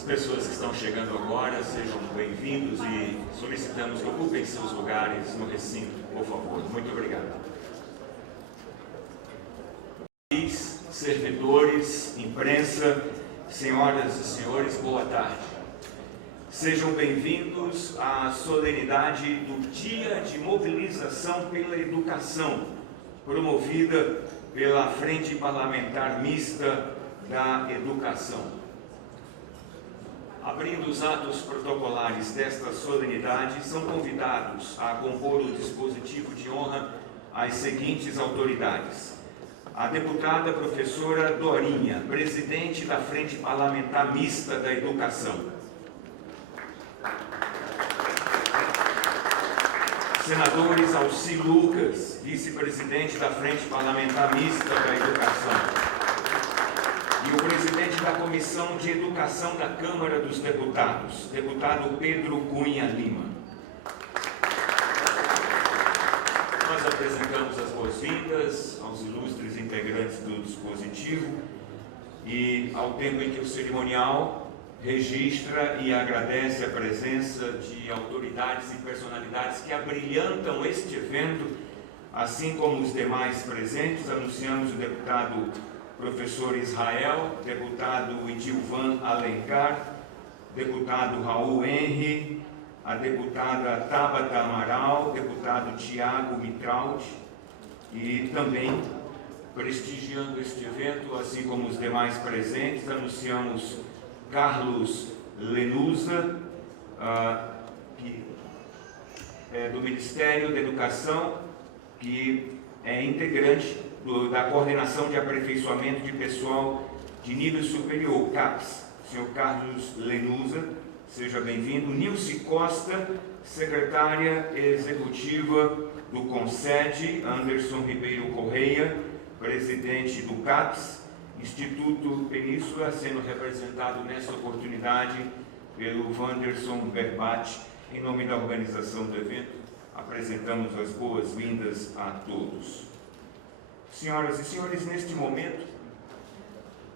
As pessoas que estão chegando agora, sejam bem-vindos e solicitamos que ocupem seus lugares no recinto, por favor. Muito obrigado. Servidores, imprensa, senhoras e senhores, boa tarde. Sejam bem-vindos à solenidade do Dia de Mobilização pela Educação, promovida pela Frente Parlamentar Mista da Educação. Abrindo os atos protocolares desta solenidade, são convidados a compor o dispositivo de honra as seguintes autoridades: a deputada professora Dorinha, presidente da Frente Parlamentar Mista da Educação. Senadores Alci Lucas, vice-presidente da Frente Parlamentar Mista da Educação. E o presidente da Comissão de Educação da Câmara dos Deputados, deputado Pedro Cunha Lima. Nós apresentamos as boas-vindas aos ilustres integrantes do dispositivo e ao tempo em que o cerimonial registra e agradece a presença de autoridades e personalidades que abrilhantam este evento, assim como os demais presentes, anunciamos o deputado professor Israel, deputado Edilvan Alencar, deputado Raul Henry, a deputada Tabata Amaral, deputado Tiago Mitraud, e também, prestigiando este evento, assim como os demais presentes, anunciamos Carlos Lenusa, que é do Ministério da Educação, que é integrante da Coordenação de Aperfeiçoamento de Pessoal de Nível Superior, CAPES. Senhor Carlos Lenusa, seja bem-vindo. Nilce Costa, secretária executiva do CONSED. Anderson Ribeiro Correia, presidente do CAPES, Instituto Península, sendo representado nessa oportunidade pelo Wanderson Berbati. Em nome da organização do evento, apresentamos as boas-vindas a todos. Senhoras e senhores, neste momento,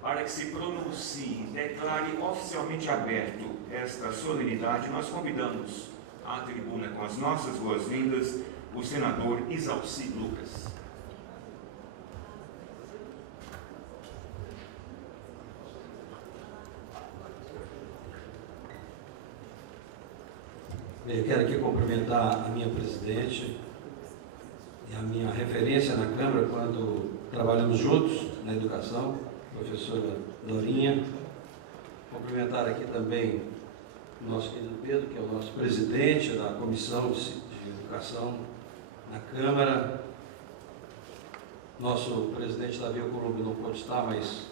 para que se pronuncie e declare oficialmente aberto esta solenidade, nós convidamos à tribuna com as nossas boas-vindas o senador Isalci Lucas. Eu quero aqui cumprimentar a minha presidente e a minha referência na Câmara quando trabalhamos juntos na educação, professora Dorinha. Cumprimentar aqui também o nosso querido Pedro, que é o nosso presidente da Comissão de Educação na Câmara. Nosso presidente Davi Alcolumbre não pôde estar, mas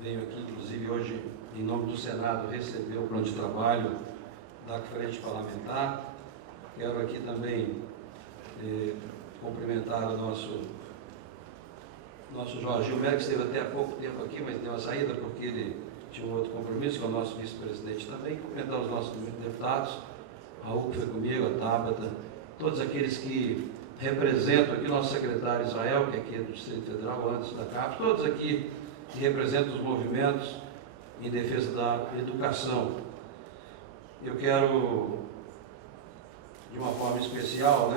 veio aqui, inclusive, hoje, em nome do Senado, receber o plano de trabalho da Frente Parlamentar. Quero aqui também cumprimentar o nosso Jorge Gilberto, que esteve até há pouco tempo aqui, mas deu uma saída porque ele tinha um outro compromisso, que é o nosso vice-presidente também. Cumprimentar os nossos deputados, Raul, que foi comigo, a Tabata, todos aqueles que representam aqui, nosso secretário Israel, que aqui é do Distrito Federal, antes da CAPES, todos aqui que representam os movimentos em defesa da educação. Eu quero, de uma forma especial,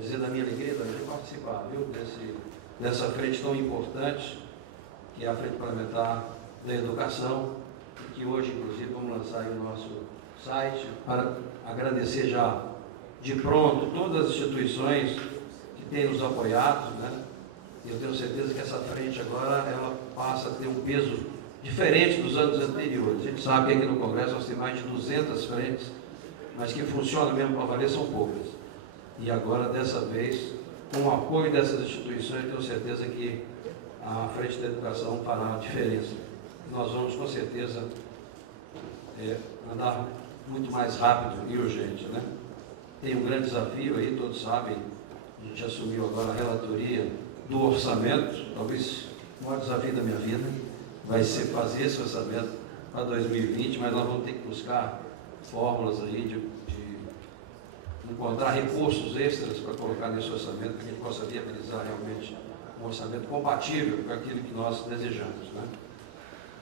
dizer da minha alegria também de participar, dessa frente tão importante, que é a Frente Parlamentar da Educação, e que hoje, inclusive, vamos lançar aí o nosso site, para agradecer já de pronto todas as instituições que têm nos apoiado, E eu tenho certeza que essa frente agora, ela passa a ter um peso diferente dos anos anteriores. A gente sabe que aqui no Congresso nós temos mais de 200 frentes, mas que funcionam mesmo para valer são poucas. E agora, dessa vez, com o apoio dessas instituições, eu tenho certeza que a Frente da Educação fará a diferença. Nós vamos, com certeza, andar muito mais rápido e urgente, Tem um grande desafio aí, todos sabem, a gente assumiu agora a relatoria do orçamento, talvez o maior desafio da minha vida vai ser fazer esse orçamento para 2020, mas nós vamos ter que buscar fórmulas aí de encontrar recursos extras para colocar nesse orçamento, para que a gente possa viabilizar realmente um orçamento compatível com aquilo que nós desejamos,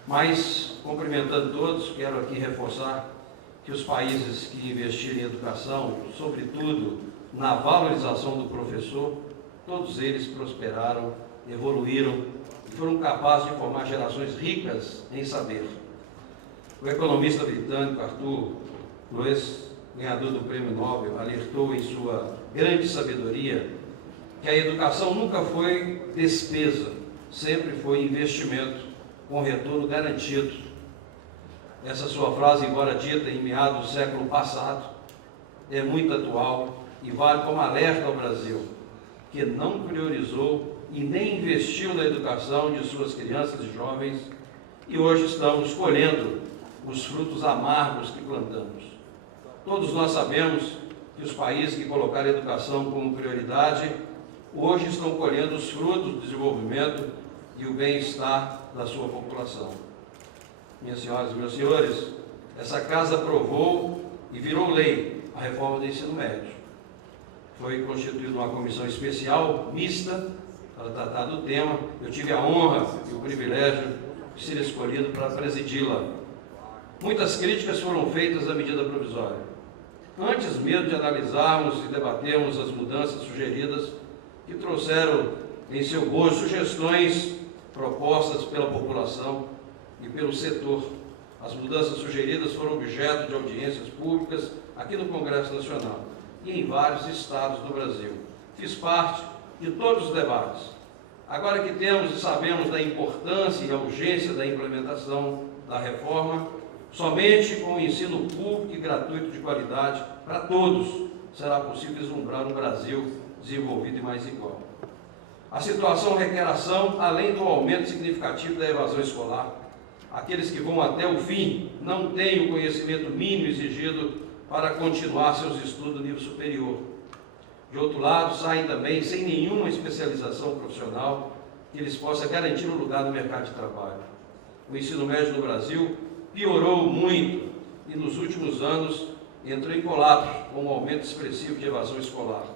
Mas, cumprimentando todos, quero aqui reforçar que os países que investirem em educação, sobretudo na valorização do professor, todos eles prosperaram, evoluíram e foram capazes de formar gerações ricas em saber. O economista britânico Arthur Lewis, ganhador do Prêmio Nobel, alertou em sua grande sabedoria que a educação nunca foi despesa, sempre foi investimento, com retorno garantido. Essa sua frase, embora dita em meados do século passado, é muito atual e vale como alerta ao Brasil, que não priorizou e nem investiu na educação de suas crianças e jovens, e hoje estamos colhendo os frutos amargos que plantamos. Todos nós sabemos que os países que colocaram a educação como prioridade, hoje estão colhendo os frutos do desenvolvimento e o bem-estar da sua população. Minhas senhoras e meus senhores, essa casa aprovou e virou lei a reforma do ensino médio. Foi constituída uma comissão especial, mista, para tratar do tema. Eu tive a honra e o privilégio de ser escolhido para presidi-la. Muitas críticas foram feitas à medida provisória. Antes mesmo de analisarmos e debatermos as mudanças sugeridas, que trouxeram em seu gosto sugestões propostas pela população e pelo setor. As mudanças sugeridas foram objeto de audiências públicas aqui no Congresso Nacional e em vários estados do Brasil. Fiz parte de todos os debates. Agora que temos e sabemos da importância e a urgência da implementação da reforma, somente com o ensino público e gratuito de qualidade para todos será possível vislumbrar um Brasil desenvolvido e mais igual. A situação requer ação, além do aumento significativo da evasão escolar. Aqueles que vão até o fim não têm o conhecimento mínimo exigido para continuar seus estudos no nível superior. De outro lado, saem também sem nenhuma especialização profissional que lhes possa garantir um lugar no mercado de trabalho. O ensino médio no Brasil piorou muito e nos últimos anos entrou em colapso com um aumento expressivo de evasão escolar,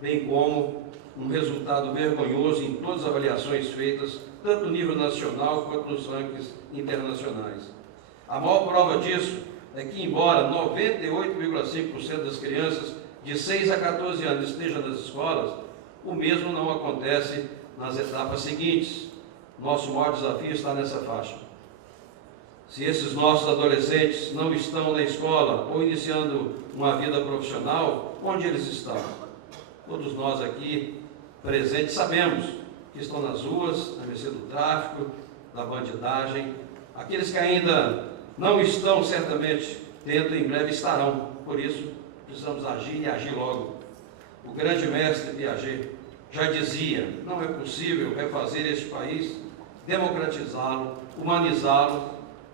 bem como um resultado vergonhoso em todas as avaliações feitas, tanto no nível nacional quanto nos rankings internacionais. A maior prova disso é que, embora 98,5% das crianças de 6 a 14 anos estejam nas escolas, o mesmo não acontece nas etapas seguintes. Nosso maior desafio está nessa faixa. Se esses nossos adolescentes não estão na escola ou iniciando uma vida profissional, onde eles estão? Todos nós aqui presentes sabemos que estão nas ruas, na mercê do tráfico, da bandidagem. Aqueles que ainda não estão, certamente, dentro, em breve estarão. Por isso, precisamos agir e agir logo. O grande mestre Piaget já dizia: não é possível refazer este país, democratizá-lo, humanizá-lo,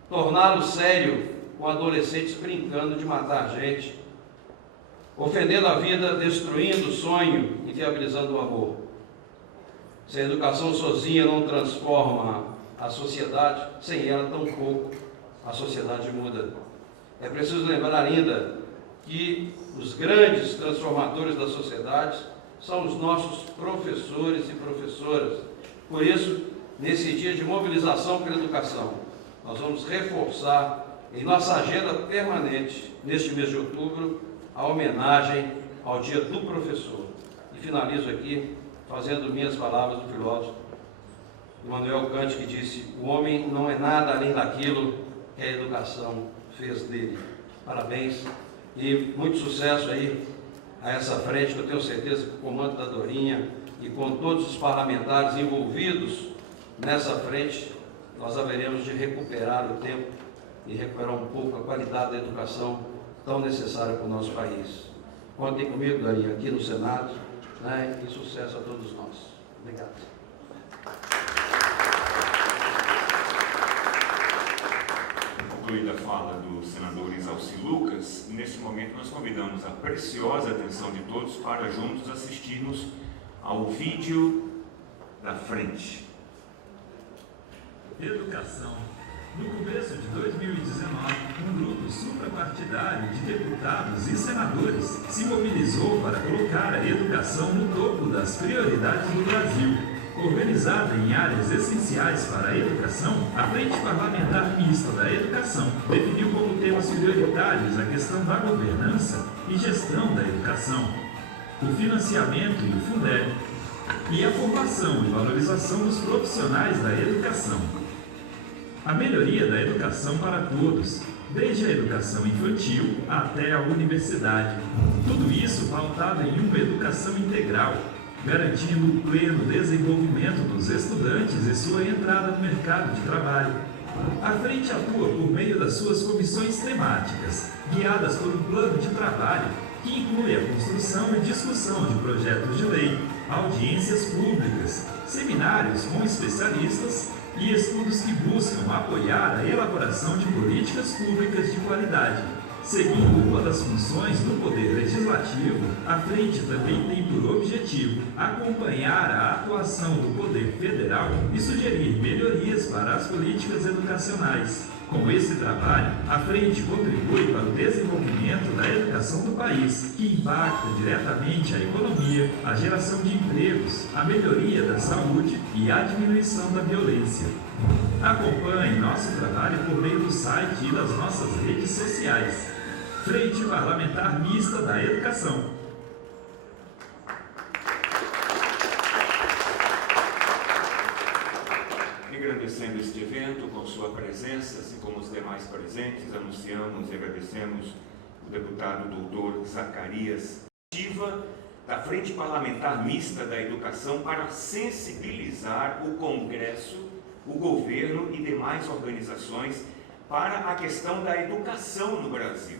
torná-lo sério com adolescentes brincando de matar gente, ofendendo a vida, destruindo o sonho, inviabilizando o amor. Se a educação sozinha não transforma a sociedade, sem ela tampouco a sociedade muda. É preciso lembrar ainda que os grandes transformadores da sociedade são os nossos professores e professoras. Por isso, nesse dia de mobilização pela educação, nós vamos reforçar em nossa agenda permanente, neste mês de outubro, a homenagem ao Dia do Professor. E finalizo aqui fazendo minhas palavras do filósofo Immanuel Kant, que disse: o homem não é nada além daquilo que a educação fez dele. Parabéns e muito sucesso aí a essa frente, que eu tenho certeza que o comando da Dorinha e com todos os parlamentares envolvidos nessa frente, nós haveremos de recuperar o tempo e recuperar um pouco a qualidade da educação tão necessária para o nosso país. Contem comigo, Dorinha, aqui no Senado, né? E sucesso a todos nós. Obrigado. Concluída a fala do senador Isalci Lucas, nesse momento nós convidamos a preciosa atenção de todos para juntos assistirmos ao vídeo da frente. Educação. No começo de 2019, um grupo suprapartidário de deputados e senadores se mobilizou para colocar a educação no topo das prioridades do Brasil. Organizada em áreas essenciais para a educação, a Frente Parlamentar Mista da Educação definiu como temas prioritários a questão da governança e gestão da educação, o financiamento e o Fundeb, e a formação e valorização dos profissionais da educação. A melhoria da educação para todos, desde a educação infantil até a universidade. Tudo isso pautado em uma educação integral, garantindo o pleno desenvolvimento dos estudantes e sua entrada no mercado de trabalho. A Frente atua por meio das suas comissões temáticas, guiadas por um plano de trabalho que inclui a construção e discussão de projetos de lei, audiências públicas, seminários com especialistas e estudos que buscam apoiar a elaboração de políticas públicas de qualidade. Seguindo uma das funções do Poder Legislativo, a Frente também tem por objetivo acompanhar a atuação do Poder Federal e sugerir melhorias para as políticas educacionais. Com esse trabalho, a Frente contribui para o desenvolvimento da educação do país, que impacta diretamente a economia, a geração de empregos, a melhoria da saúde e a diminuição da violência. Acompanhe nosso trabalho por meio do site e das nossas redes sociais. Frente Parlamentar Mista da Educação. Engrandecendo este evento com sua presença, assim como os demais presentes, anunciamos e agradecemos o deputado doutor Zacarias, ativa da Frente Parlamentar Mista da Educação para sensibilizar o Congresso, o governo e demais organizações para a questão da educação no Brasil,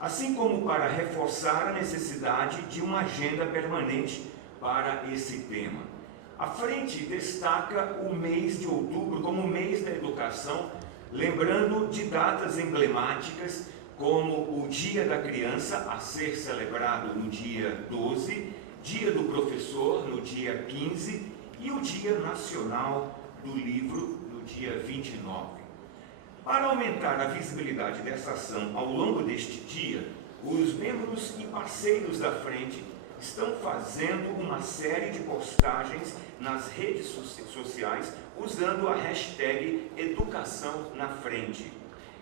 assim como para reforçar a necessidade de uma agenda permanente para esse tema. A Frente destaca o mês de outubro como o mês da educação, lembrando de datas emblemáticas como o Dia da Criança, a ser celebrado no dia 12, Dia do Professor, no dia 15, e o Dia Nacional do Livro, no dia 29. Para aumentar a visibilidade dessa ação ao longo deste dia, os membros e parceiros da Frente estão fazendo uma série de postagens nas redes sociais usando a hashtag Educação na Frente.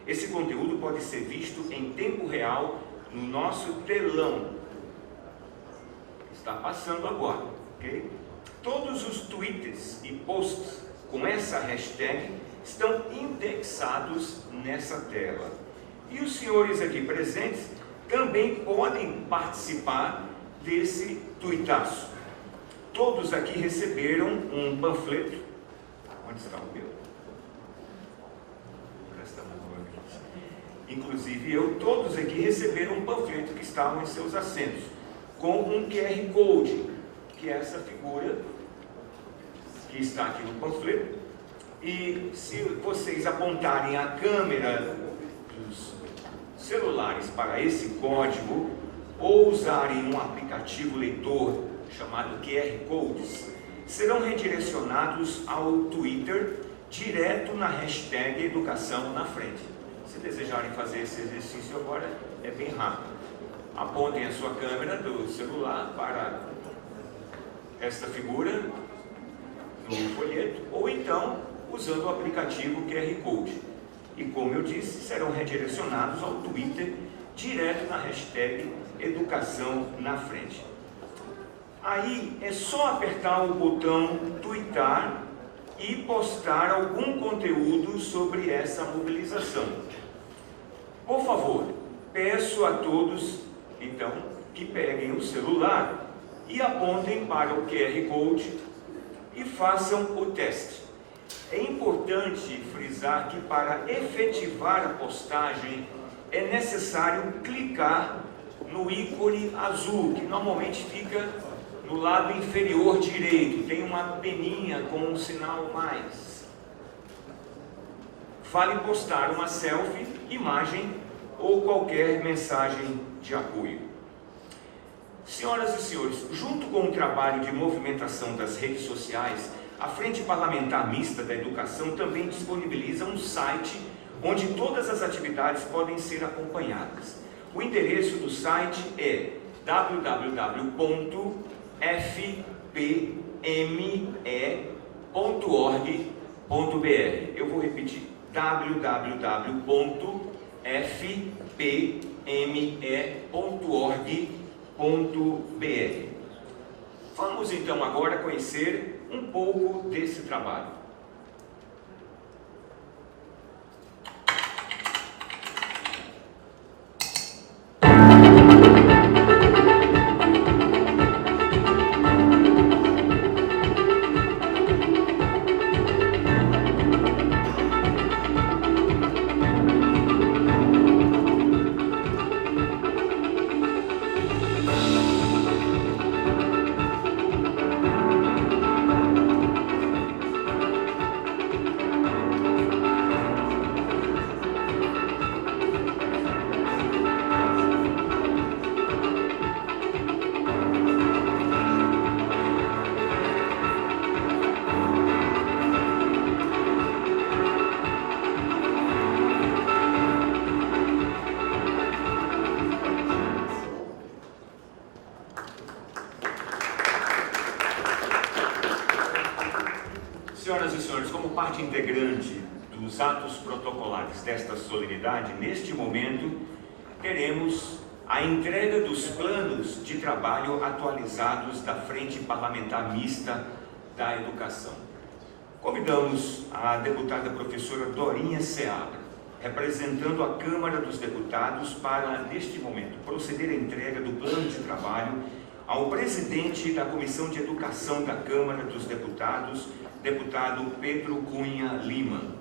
Esse conteúdo pode ser visto em tempo real no nosso telão. Está passando agora, ok? Todos os tweets e posts com essa hashtag estão indexados nessa tela. E os senhores aqui presentes também podem participar desse tuitaço. Todos aqui receberam um panfleto. Onde está o meu? Presta a mão novamente. Inclusive eu, todos aqui receberam um panfleto que estavam em seus assentos, com um QR Code, que é essa figura que está aqui no panfleto. E se vocês apontarem a câmera dos celulares para esse código, ou usarem um aplicativo leitor chamado QR Codes, serão redirecionados ao Twitter direto na hashtag Educação na Frente. Se desejarem fazer esse exercício agora, é bem rápido. Apontem a sua câmera do celular para esta figura no folheto, ou então usando o aplicativo QR Code. E como eu disse, serão redirecionados ao Twitter direto na hashtag Educação na Frente. Aí é só apertar o botão tweetar e postar algum conteúdo sobre essa mobilização. Por favor, peço a todos, então, que peguem o celular e apontem para o QR Code e façam o teste. É importante frisar que para efetivar a postagem é necessário clicar no ícone azul, que normalmente fica no lado inferior direito, tem uma peninha com um sinal mais. Vale postar uma selfie, imagem ou qualquer mensagem de apoio. Senhoras e senhores, junto com o trabalho de movimentação das redes sociais, a Frente Parlamentar Mista da Educação também disponibiliza um site onde todas as atividades podem ser acompanhadas. O endereço do site é www.fpm.org.br. Eu vou repetir: www.fpme.org.br. Vamos então agora conhecer um pouco desse trabalho. Senhoras e senhores, como parte integrante dos atos protocolares desta solenidade, neste momento teremos a entrega dos planos de trabalho atualizados da Frente Parlamentar Mista da Educação. Convidamos a deputada professora Dorinha Seabra, representando a Câmara dos Deputados, para, neste momento, proceder à entrega do plano de trabalho ao presidente da Comissão de Educação da Câmara dos Deputados, deputado Pedro Cunha Lima.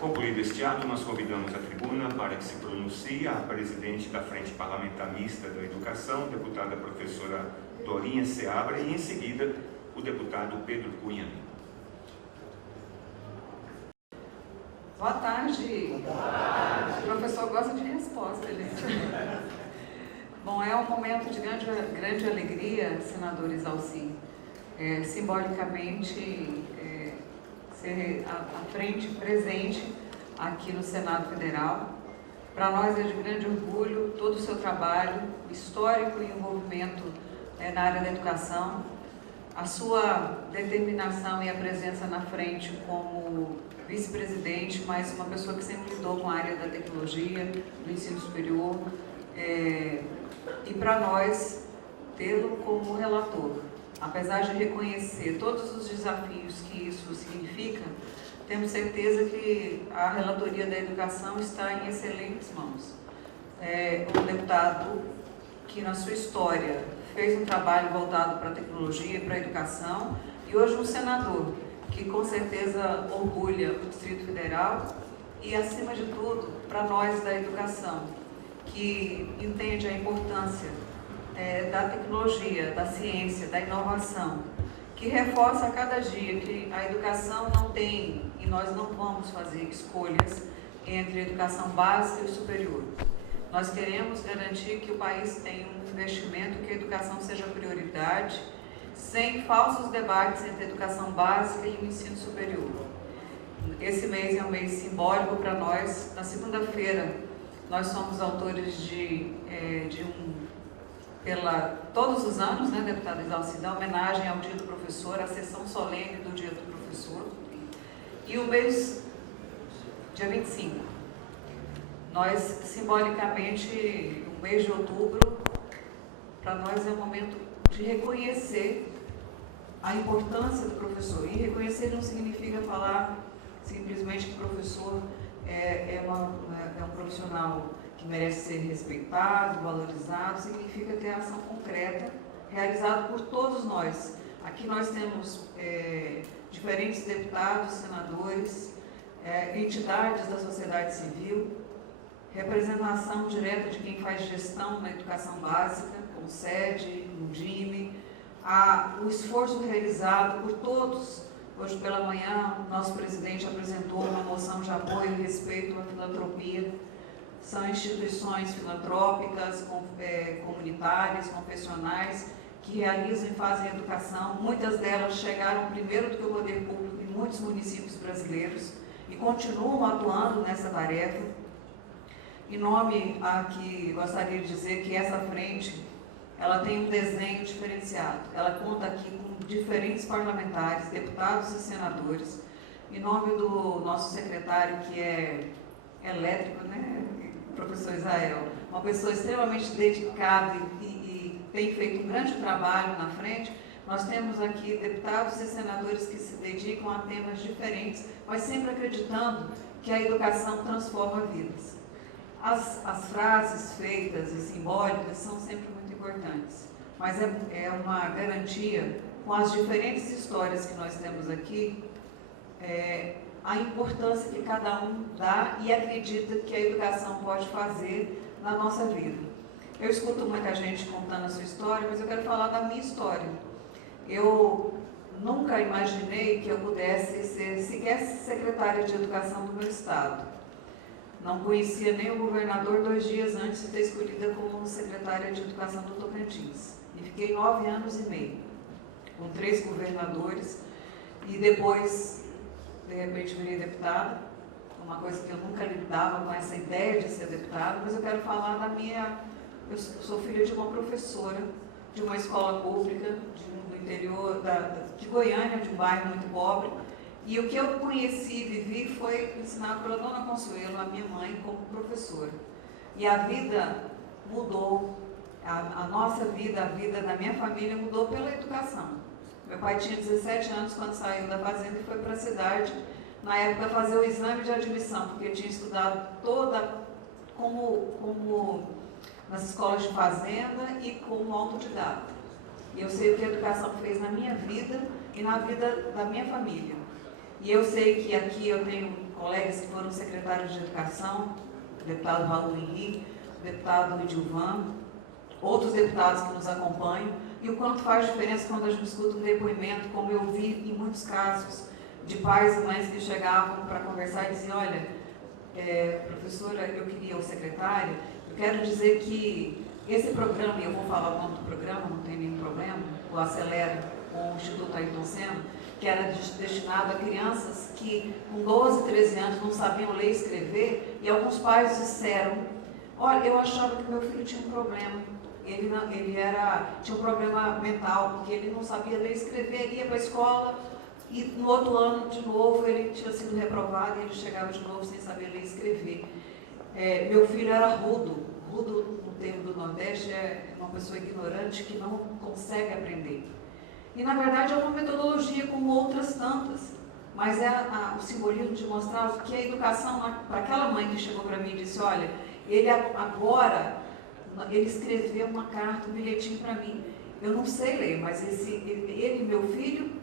Concluído este ato, nós convidamos a tribuna para que se pronuncie a presidente da Frente Parlamentar Mista da Educação, deputada professora Dorinha Seabra, e em seguida o deputado Pedro Cunha. Boa tarde. O professor gosta de resposta, gente. Bom, é um momento de grande alegria, senador Isalci, simbolicamente ser à frente, presente aqui no Senado Federal. Para nós é de grande orgulho todo o seu trabalho histórico e envolvimento na área da educação, a sua determinação e a presença na frente como vice-presidente, mas uma pessoa que sempre lidou com a área da tecnologia, do ensino superior, e para nós tê-lo como relator. Apesar de reconhecer todos os desafios que isso significa, temos certeza que a relatoria da educação está em excelentes mãos. Um deputado que na sua história fez um trabalho voltado para a tecnologia, para a educação, e hoje um senador que com certeza orgulha o Distrito Federal e, acima de tudo, para nós da educação, que entende a importância da tecnologia, da ciência, da inovação, que reforça a cada dia que a educação não tem, e nós não vamos fazer escolhas entre a educação básica e superior. Nós queremos garantir que o país tenha um investimento, que a educação seja prioridade, sem falsos debates entre a educação básica e o ensino superior. Esse mês é um mês simbólico para nós. Na segunda-feira, nós somos autores todos os anos, né, deputada Isalci, da homenagem ao Dia do Professor, a sessão solene do Dia do Professor. E o mês, dia 25, nós, simbolicamente, o mês de outubro, para nós é um momento de reconhecer a importância do professor. E reconhecer não significa falar simplesmente que o professor é um profissional que merece ser respeitado, valorizado. Significa ter ação concreta, realizada por todos nós. Aqui nós temos diferentes deputados, senadores, entidades da sociedade civil, representação direta de quem faz gestão na educação básica, como SED, Undime, o esforço realizado por todos. Hoje pela manhã, o nosso presidente apresentou uma moção de apoio e respeito à filantropia. são instituições filantrópicas, comunitárias, confessionais, que realizam e fazem educação. Muitas delas chegaram primeiro do que o poder público em muitos municípios brasileiros e continuam atuando nessa tarefa. Em nome aqui, gostaria de dizer que essa frente, ela tem um desenho diferenciado. Ela conta aqui com diferentes parlamentares, deputados e senadores. Em nome do nosso secretário, que é elétrico, né, professor Israel, uma pessoa extremamente dedicada e tem feito um grande trabalho na frente, nós temos aqui deputados e senadores que se dedicam a temas diferentes, mas sempre acreditando que a educação transforma vidas. As frases feitas e simbólicas são sempre muito importantes, mas é uma garantia, com as diferentes histórias que nós temos aqui, a importância que cada um dá e acredita que a educação pode fazer na nossa vida. Eu escuto muita gente contando a sua história, mas eu quero falar da minha história. Eu nunca imaginei que eu pudesse ser sequer secretária de educação do meu estado. Não conhecia nem o governador 2 dias antes de ter escolhida como secretária de educação do Tocantins. E fiquei 9 anos e meio, com 3 governadores, e depois, de repente, virei deputada. Uma coisa que eu nunca lidava com essa ideia de ser deputada, mas eu quero falar da minha... Eu sou filha de uma professora de uma escola pública do interior de Goiânia, de um bairro muito pobre. E o que eu conheci e vivi foi ensinado pela dona Consuelo, a minha mãe, como professora. E a vida mudou, a nossa vida, a vida da minha família mudou pela educação. Meu pai tinha 17 anos quando saiu da fazenda e foi para a cidade, na época, fazer o exame de admissão, porque tinha estudado toda como nas escolas de fazenda e como autodidata. E eu sei o que a educação fez na minha vida e na vida da minha família. E eu sei que aqui eu tenho colegas que foram secretários de educação, o deputado Raul Henrique, o deputado Edilvan, outros deputados que nos acompanham, e o quanto faz diferença quando a gente escuta um depoimento, como eu vi em muitos casos, de pais e mães que chegavam para conversar e diziam, olha, professora, eu queria o secretário, eu quero dizer que esse programa, e eu vou falar o nome do programa, não tem nenhum problema, o Acelera, com o Instituto Ayrton Senna, que era destinado a crianças que com 12, 13 anos não sabiam ler e escrever, e alguns pais disseram, olha, eu achava que meu filho tinha um problema, ele tinha um problema mental, porque ele não sabia ler e escrever, ele ia para a escola, e no outro ano, de novo, ele tinha sido reprovado, e ele chegava de novo sem saber ler e escrever. Meu filho era rudo no termo do Nordeste, é uma pessoa ignorante que não consegue aprender. E, na verdade, é uma metodologia como outras tantas, mas é o simbolismo de mostrar que a educação, para aquela mãe que chegou para mim e disse, olha, ele agora, ele escreveu uma carta, um bilhetinho para mim, eu não sei ler, mas ele, meu filho,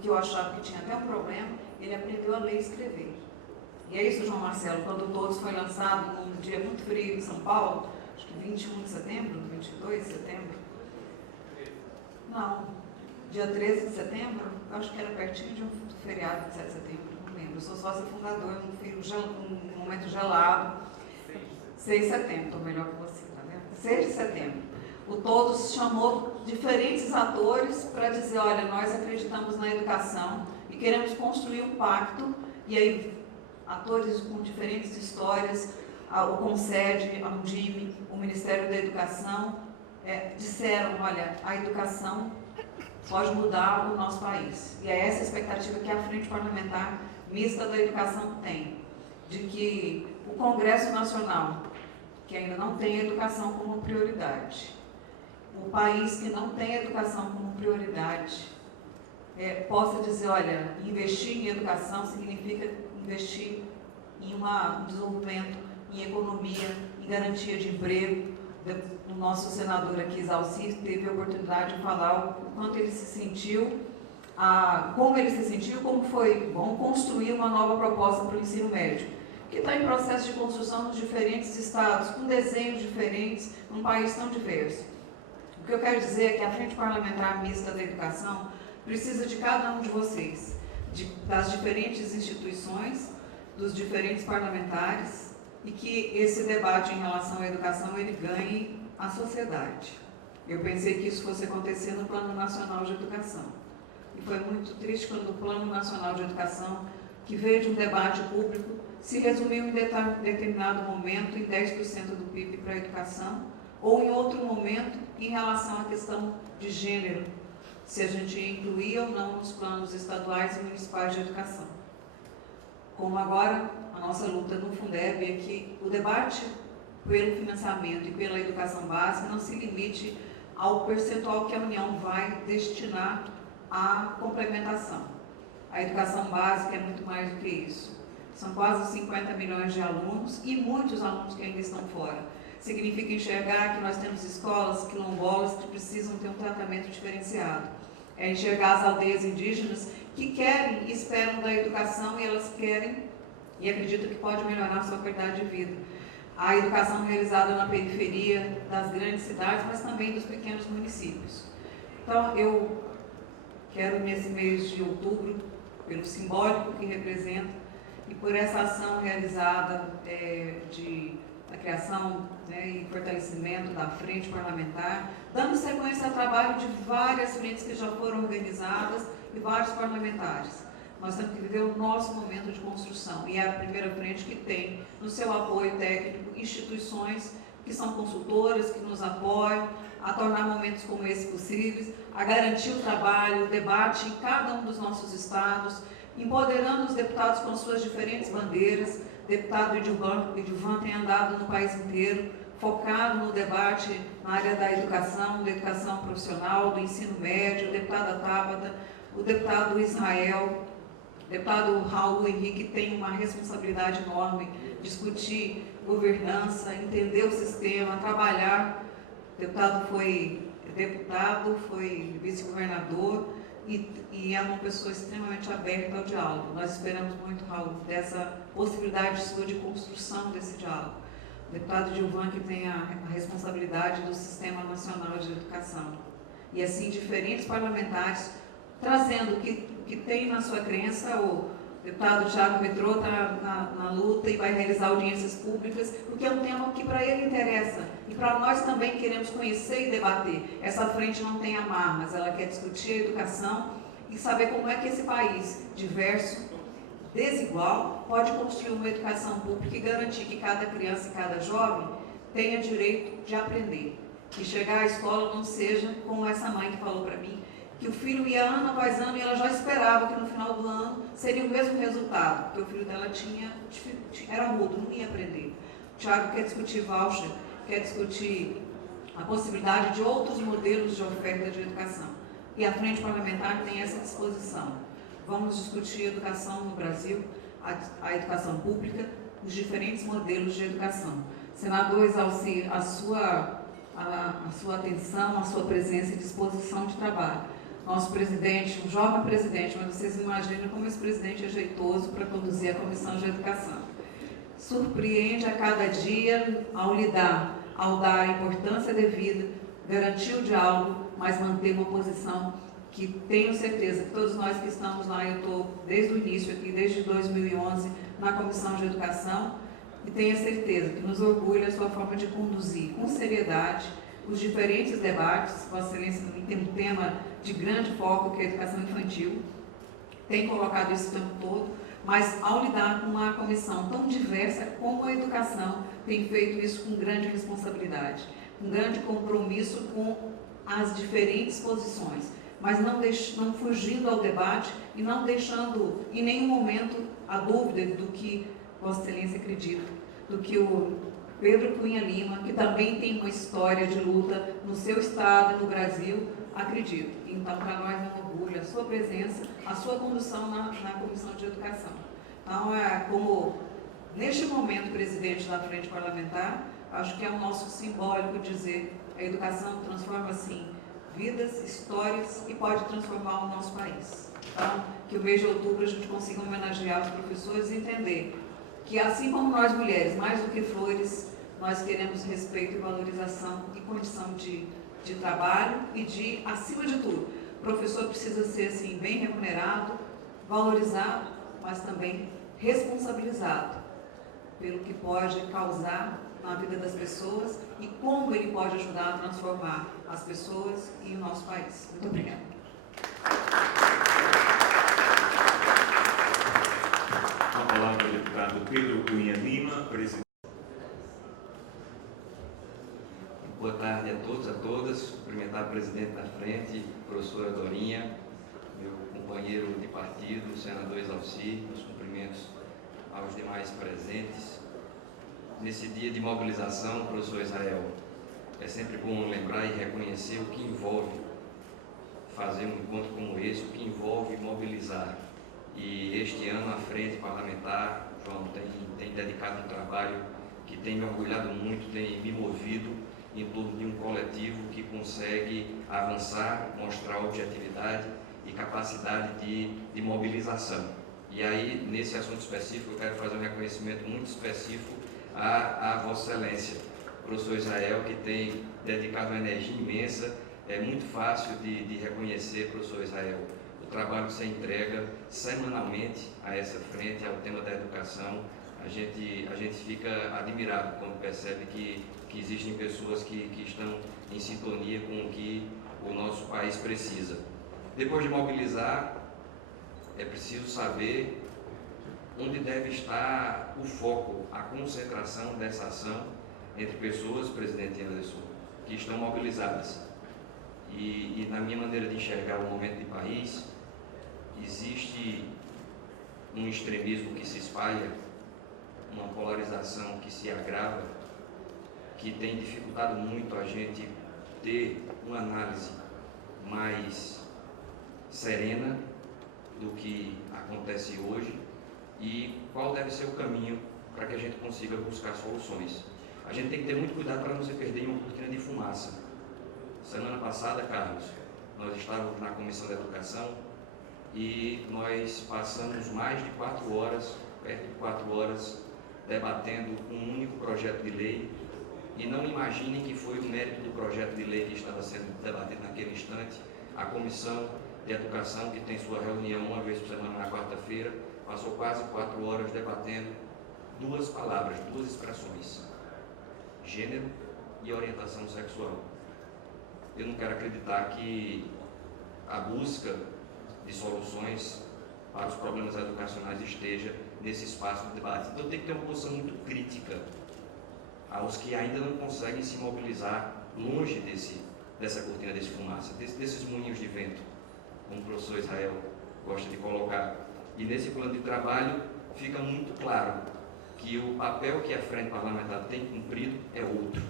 que eu achava que tinha até um problema, ele aprendeu a ler e escrever. E é isso, João Marcelo, quando Todos foi lançado num dia muito frio em São Paulo, acho que 21 de setembro, 22 de setembro, não, dia 13 de setembro, acho que era pertinho de um feriado de 7 de setembro, não lembro. Eu sou sócia fundadora num momento gelado. 6 de setembro, estou melhor que você, tá vendo? 6 de setembro. O Todos chamou diferentes atores para dizer, olha, nós acreditamos na educação e queremos construir um pacto. E aí, atores com diferentes histórias, o Concede, a Undime, o Ministério da Educação, disseram, olha, a educação pode mudar o nosso país. E é essa a expectativa que a Frente Parlamentar Mista da Educação tem, de que o Congresso Nacional, que ainda não tem educação como prioridade, o país que não tem educação como prioridade, possa dizer, olha, investir em educação significa investir em um desenvolvimento, em economia, em garantia de emprego. O nosso senador aqui, Zalcir, teve a oportunidade de falar o quanto ele se sentiu, como ele se sentiu, como foi bom construir uma nova proposta para o ensino médio, que está em processo de construção nos diferentes estados, com desenhos diferentes, num país tão diverso. O que eu quero dizer é que a Frente Parlamentar Mista da Educação precisa de cada um de vocês, das diferentes instituições, dos diferentes parlamentares, e que esse debate em relação à educação ele ganhe a sociedade. Eu pensei que isso fosse acontecer no Plano Nacional de Educação. E foi muito triste quando o Plano Nacional de Educação, que veio de um debate público, se resumiu em determinado momento em 10% do PIB para a educação, ou em outro momento em relação à questão de gênero, se a gente incluía ou não nos planos estaduais e municipais de educação. Como agora, a nossa luta no Fundeb é que o debate pelo financiamento e pela educação básica não se limite ao percentual que a União vai destinar à complementação. A educação básica é muito mais do que isso. São quase 50 milhões de alunos e muitos alunos que ainda estão fora. Significa enxergar que nós temos escolas quilombolas que precisam ter um tratamento diferenciado. É enxergar as aldeias indígenas que querem e esperam da educação e elas querem e acreditam que pode melhorar a sua qualidade de vida. A educação realizada na periferia das grandes cidades, mas também dos pequenos municípios. Então, eu quero, nesse mês de outubro, pelo simbólico que representa, e por essa ação realizada da criação, né, e fortalecimento da frente parlamentar, dando sequência ao trabalho de várias frentes que já foram organizadas e vários parlamentares. Nós temos que viver o nosso momento de construção, e é a primeira frente que tem no seu apoio técnico instituições que são consultoras, que nos apoiam a tornar momentos como esse possíveis, a garantir o trabalho, o debate em cada um dos nossos estados, empoderando os deputados com suas diferentes bandeiras. O deputado Edilvan tem andado no país inteiro, focado no debate na área da educação profissional, do ensino médio, o deputado Tabata, o deputado Israel, o deputado Raul Henrique tem uma responsabilidade enorme, discutir governança, entender o sistema, trabalhar. O deputado foi vice-governador e é uma pessoa extremamente aberta ao diálogo. Nós esperamos muito, Raul, dessa possibilidade sua de construção desse diálogo. O deputado Edilvan, que tem a responsabilidade do Sistema Nacional de Educação. E assim, diferentes parlamentares trazendo o que tem na sua crença. O deputado Thiago Metrô está na luta e vai realizar audiências públicas, porque é um tema que para ele interessa. E para nós também queremos conhecer e debater. Essa frente não tem amarras, ela quer discutir a educação e saber como é que esse país diverso, desigual, pode construir uma educação pública e garantir que cada criança e cada jovem tenha direito de aprender. Que chegar à escola não seja como essa mãe que falou para mim, que o filho ia ano após ano e ela já esperava que no final do ano seria o mesmo resultado, porque o filho dela era mudo, não ia aprender. O Thiago quer discutir voucher, quer discutir a possibilidade de outros modelos de oferta de educação. E a Frente Parlamentar tem essa disposição. Vamos discutir educação no Brasil, a educação pública, os diferentes modelos de educação. Senador Exalci, a sua atenção, a sua presença e disposição de trabalho. Nosso presidente, um jovem presidente, mas vocês imaginam como esse presidente é jeitoso para conduzir a Comissão de Educação. Surpreende a cada dia ao dar a importância devida, garantir o diálogo, mas manter uma posição que tenho certeza que todos nós que estamos lá, eu estou desde o início aqui, desde 2011, na Comissão de Educação, e tenho certeza que nos orgulha a sua forma de conduzir com seriedade os diferentes debates. Vossa Excelência também tem um tema de grande foco, que é a educação infantil, tem colocado isso o tempo todo, mas ao lidar com uma comissão tão diversa como a educação, tem feito isso com grande responsabilidade, com grande compromisso com as diferentes posições, mas não fugindo ao debate e não deixando em nenhum momento a dúvida do que Vossa Excelência acredita, do que o Pedro Cunha Lima, que também tem uma história de luta no seu estado e no Brasil, acredita. Então, para nós é um orgulho a sua presença, a sua condução na Comissão de Educação. Então, como neste momento presidente da Frente Parlamentar, acho que é o nosso simbólico dizer a educação transforma, sim, vidas, histórias e pode transformar o nosso país. Então, que o mês de outubro a gente consiga homenagear os professores e entender que, assim como nós mulheres, mais do que flores, nós queremos respeito e valorização e condição de trabalho e de, acima de tudo, o professor precisa ser, assim, bem remunerado, valorizado, mas também responsabilizado. pelo que pode causar na vida das pessoas e como ele pode ajudar a transformar as pessoas e o nosso país. Muito obrigada. Com a palavra o deputado Pedro Cunha Lima, presidente. Boa tarde a todos, a todas. Cumprimentar o presidente da frente, professora Dorinha, meu companheiro de partido, o senador Exalci, meus cumprimentos aos demais presentes. Nesse dia de mobilização, professor Israel, é sempre bom lembrar e reconhecer o que envolve fazer um encontro como esse, o que envolve mobilizar. E este ano a Frente Parlamentar, João, tem dedicado um trabalho que tem me orgulhado muito, tem me movido em torno de um coletivo que consegue avançar, mostrar objetividade e capacidade de mobilização. E aí, nesse assunto específico, eu quero fazer um reconhecimento muito específico a Vossa Excelência, professor Israel, que tem dedicado uma energia imensa. É muito fácil de reconhecer, professor Israel, o trabalho que você entrega semanalmente a essa frente, ao tema da educação. A gente fica admirado quando percebe que existem pessoas que estão em sintonia com o que o nosso país precisa. Depois de mobilizar, é preciso saber onde deve estar o foco, a concentração dessa ação entre pessoas, presidente Anderson, que estão mobilizadas. E na minha maneira de enxergar o momento de país, existe um extremismo que se espalha, uma polarização que se agrava, que tem dificultado muito a gente ter uma análise mais serena do que acontece hoje e qual deve ser o caminho para que a gente consiga buscar soluções. A gente tem que ter muito cuidado para não se perder em uma cortina de fumaça. Semana passada, Carlos, nós estávamos na Comissão de Educação e nós passamos mais de 4 horas, perto de 4 horas, debatendo um único projeto de lei. E não imaginem que foi o mérito do projeto de lei que estava sendo debatido naquele instante. A Comissão de Educação, que tem sua reunião uma vez por semana na quarta-feira, passou quase 4 horas debatendo 2 palavras, 2 expressões: gênero e orientação sexual. Eu não quero acreditar que a busca de soluções para os problemas educacionais esteja nesse espaço de debate. Então tem que ter uma posição muito crítica aos que ainda não conseguem se mobilizar longe dessa cortina de fumaça, desses moinhos de vento, como o professor Israel gosta de colocar. E nesse plano de trabalho fica muito claro que o papel que a Frente Parlamentar tem cumprido é outro.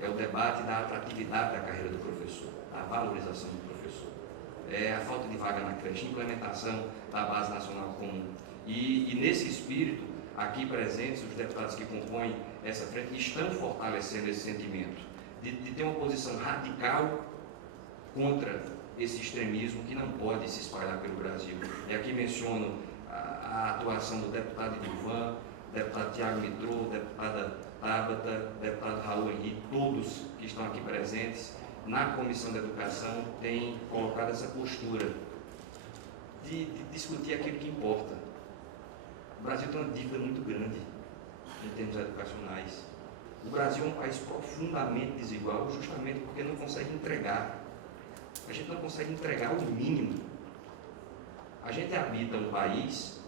É o debate da atratividade da carreira do professor, a valorização do professor. É a falta de vaga na creche, implementação da Base Nacional Comum. E nesse espírito, aqui presentes, os deputados que compõem essa frente estão fortalecendo esse sentimento de ter uma posição radical contra esse extremismo que não pode se espalhar pelo Brasil. E aqui menciono a atuação do deputado Edilvan, deputado Tiago Mitrô, deputada Tabata, deputado Raul Henrique, todos que estão aqui presentes na Comissão de Educação têm colocado essa postura de discutir aquilo que importa. O Brasil tem uma dívida muito grande em termos educacionais. O Brasil é um país profundamente desigual justamente porque não consegue entregar. A gente não consegue entregar o mínimo. A gente habita um país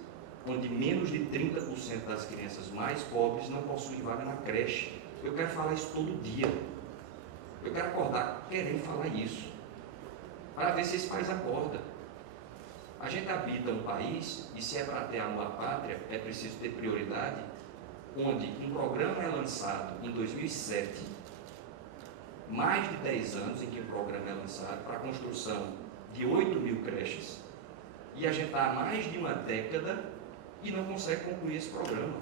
onde menos de 30% das crianças mais pobres não possuem vaga na creche. Eu quero falar isso todo dia. Eu quero acordar querendo falar isso, para ver se esse país acorda. A gente habita um país, e se é para ter amor à pátria, é preciso ter prioridade, onde um programa é lançado em 2007, mais de 10 anos em que o programa é lançado, para a construção de 8 mil creches, e a gente está há mais de uma década e não consegue concluir esse programa.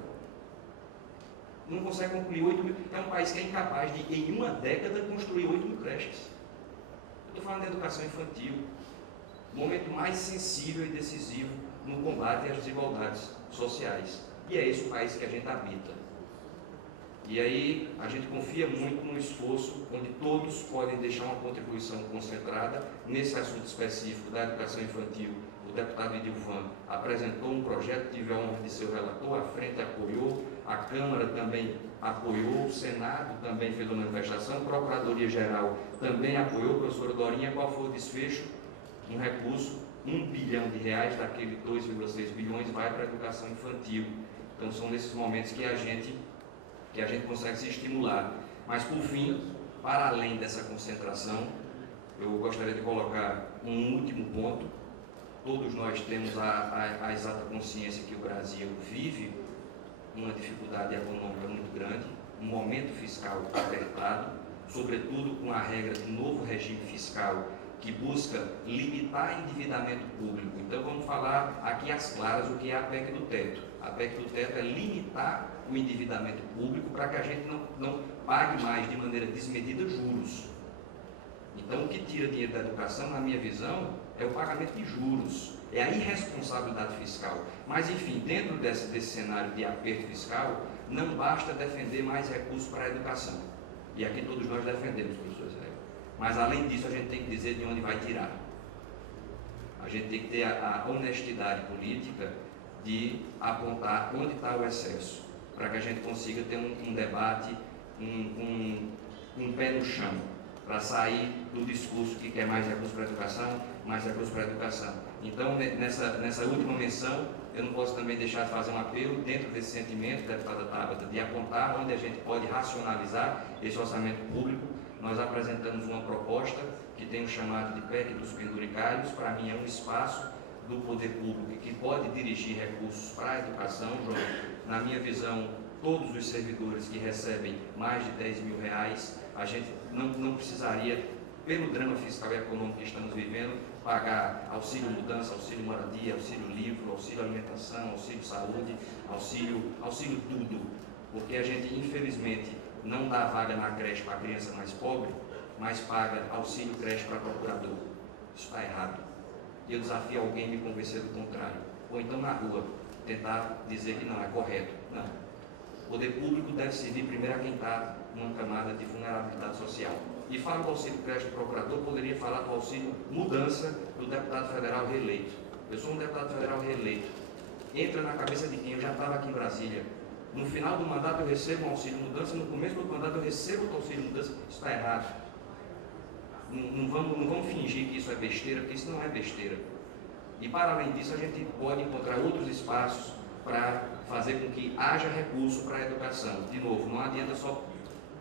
Não consegue concluir 8 mil. É um país que é incapaz de, em uma década, construir 8 mil creches. Eu estou falando de educação infantil, o momento mais sensível e decisivo no combate às desigualdades sociais. E é esse o país que a gente habita. E aí a gente confia muito no esforço onde todos podem deixar uma contribuição concentrada nesse assunto específico da educação infantil, o deputado Edilvan apresentou um projeto, tive a honra de ser o relator, a frente apoiou, a Câmara também apoiou, o Senado também fez uma manifestação, a Procuradoria-Geral também apoiou, professora Dorinha, qual foi o desfecho? Um recurso, R$1 bilhão, daquele 2,6 bilhões vai para a educação infantil. Então são nesses momentos que a gente consegue se estimular. Mas por fim, para além dessa concentração, eu gostaria de colocar um último ponto. Todos nós temos a exata consciência que o Brasil vive uma dificuldade econômica muito grande, um momento fiscal apertado, sobretudo com a regra do novo regime fiscal que busca limitar endividamento público. Então vamos falar aqui às claras o que é a PEC do teto. A PEC do teto é limitar o endividamento público para que a gente não pague mais de maneira desmedida juros. Então o que tira dinheiro da educação, na minha visão, é o pagamento de juros, é a irresponsabilidade fiscal. Mas enfim, dentro desse cenário de aperto fiscal, não basta defender mais recursos para a educação. E aqui todos nós defendemos, professor Zé. Mas além disso, a gente tem que dizer de onde vai tirar. A gente tem que ter a honestidade política de apontar onde está o excesso, para que a gente consiga ter um debate, um pé no chão, para sair do discurso que quer mais recursos para a educação, mais recursos para a educação. Então, nessa última menção, eu não posso também deixar de fazer um apelo, dentro desse sentimento, deputada Tabata, de apontar onde a gente pode racionalizar esse orçamento público. Nós apresentamos uma proposta que tem o chamado de PEC dos penduricários. Para mim é um espaço do poder público que pode dirigir recursos para a educação, João. Na minha visão, todos os servidores que recebem mais de R$10 mil, a gente não precisaria, pelo drama fiscal e econômico que estamos vivendo, pagar auxílio mudança, auxílio moradia, auxílio livro, auxílio alimentação, auxílio saúde, auxílio tudo. Porque a gente, infelizmente, não dá vaga na creche para a criança mais pobre, mas paga auxílio creche para procurador. Isso está errado. E eu desafio alguém a me convencer do contrário. Ou então na rua, tentar dizer que não é correto. Não. O poder público deve servir primeiro a quem está numa camada de vulnerabilidade social. E falo do auxílio creche do procurador, poderia falar do auxílio mudança do deputado federal reeleito. Eu sou um deputado federal reeleito. Entra na cabeça de quem? Eu já estava aqui em Brasília. No final do mandato eu recebo um auxílio mudança, no começo do mandato eu recebo outro auxílio mudança. Isso está errado. Não vamos fingir que isso é besteira, porque isso não é besteira. E para além disso, a gente pode encontrar outros espaços para fazer com que haja recurso para a educação. De novo, não adianta só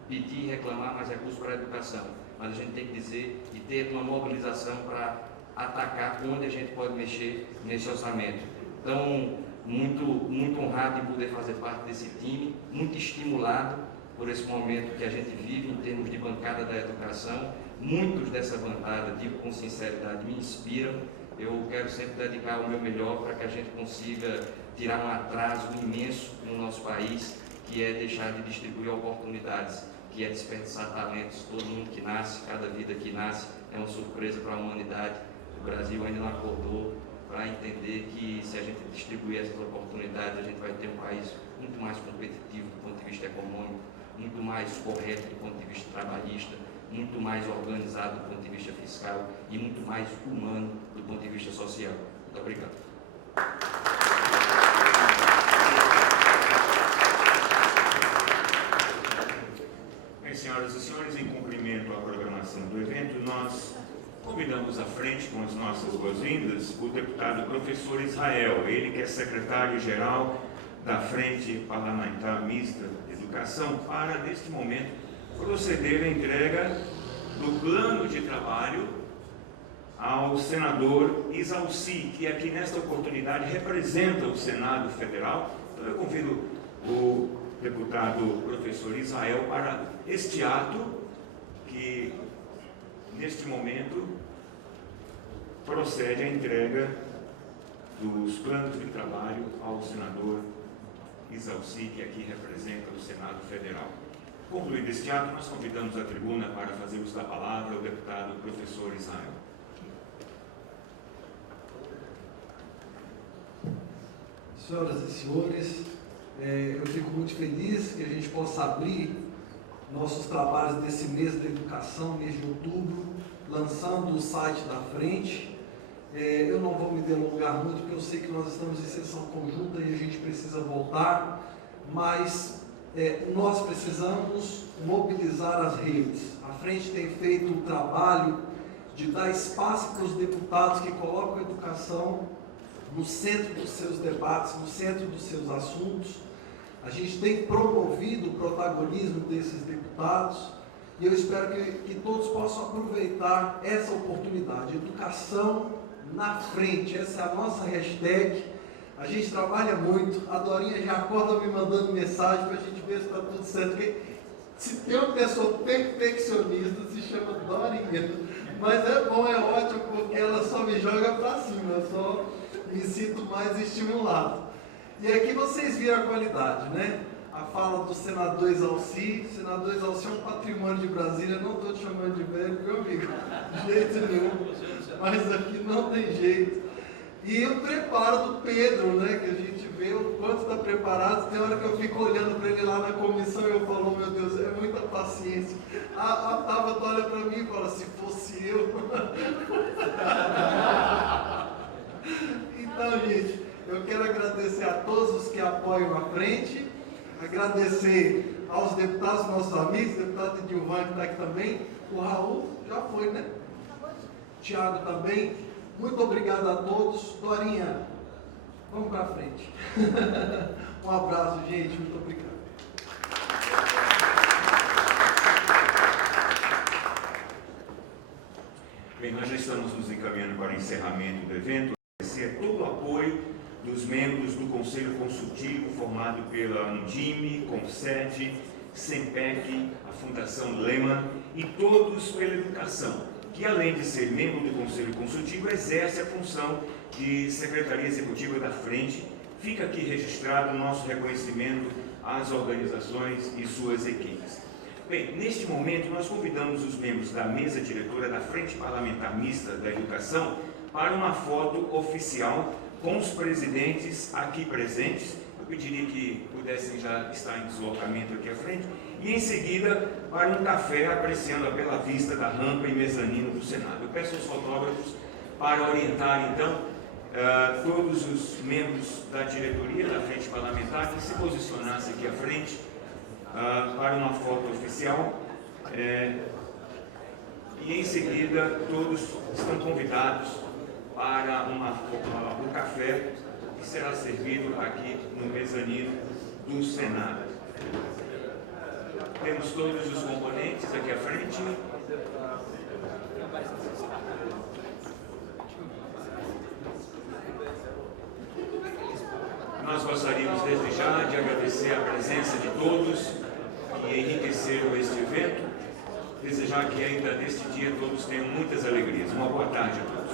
pedir e reclamar mais recursos para a educação, mas a gente tem que dizer e ter uma mobilização para atacar onde a gente pode mexer nesse orçamento. Então, muito honrado de poder fazer parte desse time, muito estimulado por esse momento que a gente vive em termos de bancada da educação. Muitos dessa bancada, digo com sinceridade, me inspiram. Eu quero sempre dedicar o meu melhor para que a gente consiga tirar um atraso imenso no nosso país, que é deixar de distribuir oportunidades, que é desperdiçar talentos. Todo mundo que nasce, cada vida que nasce é uma surpresa para a humanidade. O Brasil ainda não acordou para entender que se a gente distribuir essas oportunidades, a gente vai ter um país muito mais competitivo do ponto de vista econômico, muito mais correto do ponto de vista trabalhista, muito mais organizado do ponto de vista fiscal e muito mais humano do ponto de vista social. Muito obrigado. Bem, senhoras e senhores, em cumprimento à programação do evento, nós convidamos à frente com as nossas boas-vindas o deputado professor Israel, ele que é secretário-geral da Frente Parlamentar Mista de Educação, para, neste momento, proceder à entrega do plano de trabalho ao senador Isalci, que aqui nesta oportunidade representa o Senado Federal. Então eu convido o deputado professor Israel para este ato que, neste momento, procede à entrega dos planos de trabalho ao senador Isalci, que aqui representa o Senado Federal. Concluído este ato, nós convidamos a tribuna para fazer uso da palavra o deputado professor Israel. Senhoras e senhores, eu fico muito feliz que a gente possa abrir nossos trabalhos desse mês da educação, mês de outubro, lançando o site da frente. Eu não vou me delongar muito, porque eu sei que nós estamos em sessão conjunta e a gente precisa voltar, mas nós precisamos mobilizar as redes. A frente tem feito um trabalho de dar espaço para os deputados que colocam a educação no centro dos seus debates, no centro dos seus assuntos. A gente tem promovido o protagonismo desses deputados e eu espero que todos possam aproveitar essa oportunidade. Educação na frente, essa é a nossa hashtag. A gente trabalha muito, a Dorinha já acorda me mandando mensagem para a gente ver se está tudo certo, porque se tem uma pessoa perfeccionista, se chama Dorinha, mas é bom, é ótimo, porque ela só me joga para cima, eu só me sinto mais estimulado. E aqui vocês viram a qualidade, né? A fala do senador Exalci. O senador Exalci é um patrimônio de Brasília, não estou te chamando de velho, meu amigo, de jeito nenhum, mas aqui não tem jeito. E o preparo do Pedro, né, que a gente vê o quanto está preparado. Tem hora que eu fico olhando para ele lá na comissão e eu falo, meu Deus, é muita paciência. A Tabata olha para mim e fala, se fosse eu. Então, gente, eu quero agradecer a todos os que apoiam a frente, agradecer aos deputados, nossos amigos, o deputado Edilvan que está aqui também, o Raul já foi, né? Tiago também. Muito obrigado a todos. Dorinha, vamos para frente. Um abraço, gente. Muito obrigado. Bem, nós já estamos nos encaminhando para o encerramento do evento. Agradecer todo o apoio dos membros do Conselho Consultivo, formado pela Undime, Concede, Sempec, a Fundação Lehman e todos pela educação, que além de ser membro do Conselho Consultivo, exerce a função de Secretaria Executiva da Frente. Fica aqui registrado o nosso reconhecimento às organizações e suas equipes. Bem, neste momento nós convidamos os membros da mesa diretora da Frente Parlamentar Mista da Educação para uma foto oficial com os presidentes aqui presentes. Eu pediria que pudessem já estar em deslocamento aqui à frente, e em seguida para um café apreciando a bela vista da rampa e mezanino do Senado. Eu peço aos fotógrafos para orientar então todos os membros da diretoria da Frente Parlamentar que se posicionassem aqui à frente para uma foto oficial, e em seguida todos estão convidados para o café que será servido aqui no mezanino do Senado. Temos todos os componentes aqui à frente. Nós gostaríamos desde já de agradecer a presença de todos que enriqueceram este evento. Desejar que ainda neste dia todos tenham muitas alegrias. Uma boa tarde a todos.